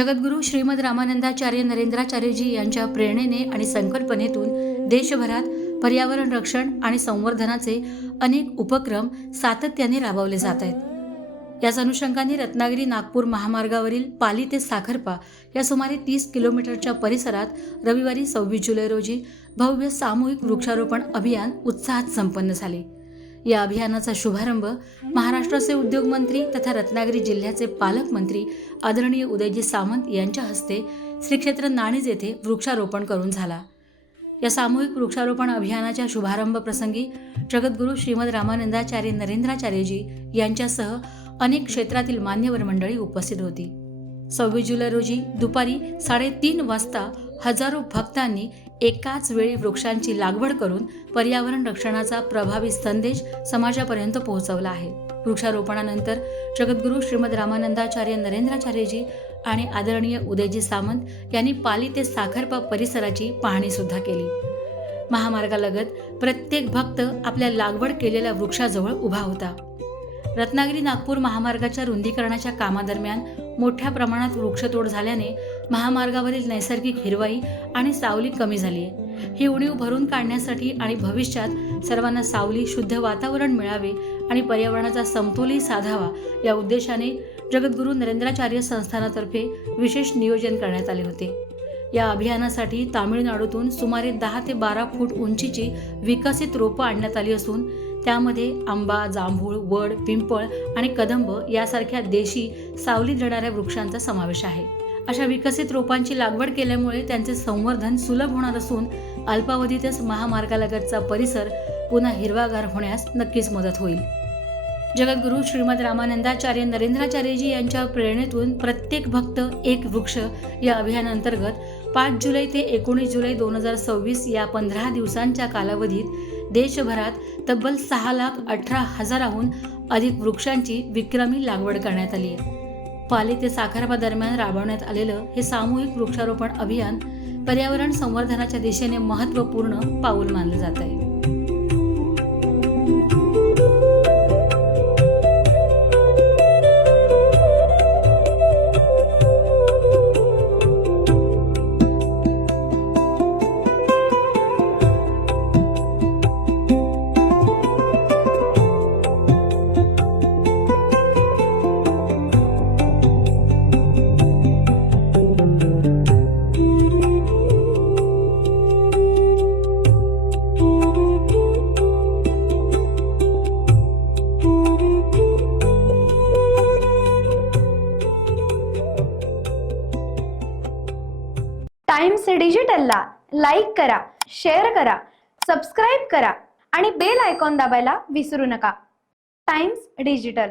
जगद्गुरू श्रीमद रामानंदाचार्य नरेंद्राचार्यजी यांच्या प्रेरणेने आणि संकल्पनेतून देशभरात पर्यावरण रक्षण आणि संवर्धनाचे अनेक उपक्रम सातत्याने राबवले जात आहेत। याच अनुषंगाने रत्नागिरी नागपूर महामार्गावरील पाली ते साखरपा या सुमारे 30 किलोमीटरच्या परिसरात रविवारी 26 जुलै रोजी भव्य सामूहिक वृक्षारोपण अभियान उत्साहात संपन्न झाले। या अभियानाचा शुभारंभ महाराष्ट्राचे उद्योगमंत्री तथा रत्नागिरी जिल्ह्याचे पालकमंत्री आदरणीय उदयजी सामंत यांच्या हस्ते श्री क्षेत्र नाणीज येथे वृक्षारोपण करून झाला। या सामूहिक वृक्षारोपण अभियानाच्या शुभारंभ प्रसंगी जगद्गुरू श्रीमद रामानंदाचार्य नरेंद्राचार्यजी यांच्यासह अनेक क्षेत्रातील मान्यवर मंडळी उपस्थित होती। 26 जुलै रोजी दुपारी 3:30 वाजता हजारो भक्तांनी एकाच वेळी वृक्षांची लागवड करून पर्यावरण रक्षणाचा प्रभावी संदेश समाजापर्यंत पोहोचवला आहे। वृक्षारोपणानंतर जगद्गुरू श्रीमद रामानंदाचार्य नरेंद्राचार्यजी आणि आदरणीय उदयजी सामंत यांनी पाली ते साखरपा परिसराची पाहणी सुद्धा केली। महामार्गालगत प्रत्येक भक्त आपल्या लागवड केलेल्या वृक्षाजवळ उभा होता। रत्नागिरी नागपूर महामार्गाच्या रुंदीकरणाच्या कामादरम्यान मोठ्या प्रमाणात वृक्षतोड झाल्याने महामार्गावरील नैसर्गिक हिरवाई आणि सावली कमी झाली आहे। ही उणीव भरून काढण्यासाठी आणि भविष्यात सर्वांना सावली, शुद्ध वातावरण मिळावे आणि पर्यावरणाचा समतोलही साधावा या उद्देशाने जगद्गुरू नरेंद्राचार्य संस्थानातर्फे विशेष नियोजन करण्यात आले होते। या अभियानासाठी तामिळनाडूतून सुमारे 10 ते 12 फूट उंचीची विकसित रोपं आणण्यात आली असून त्यामध्ये आंबा, जांभूळ, वड, पिंपळ आणि कदंब यासारख्या देशी सावली देणाऱ्या वृक्षांचा समावेश आहे। अशा विकसित रोपांची लागवड केल्यामुळे त्यांचे संवर्धन सुलभ होणार असून अल्पावधीतच महामार्गालगतचा परिसर पुन्हा हिरवागार होण्यास नक्कीच मदत होईल। जगद्गुरू श्रीमद रामानंदाचार्य नरेंद्राचार्यजी यांच्या प्रेरणेतून प्रत्येक भक्त एक वृक्ष या अभियानांतर्गत 5 जुलै ते 19 जुलै 2026 या 15 दिवसांच्या कालावधीत देशभरात तब्बल 6,18,000हून अधिक वृक्षांची विक्रमी लागवड करण्यात आली आहे। पाली ते साखरपा दरम्यान राबवण्यात आलेलं हे सामूहिक वृक्षारोपण अभियान पर्यावरण संवर्धनाच्या दिशेने महत्त्वपूर्ण पाऊल मानलं जात आहे। टाइम्स डिजिटलला लाईक करा, शेअर करा, सबस्क्राईब करा आणि बेल आयकॉन दाबायला विसरू नका। Times digital.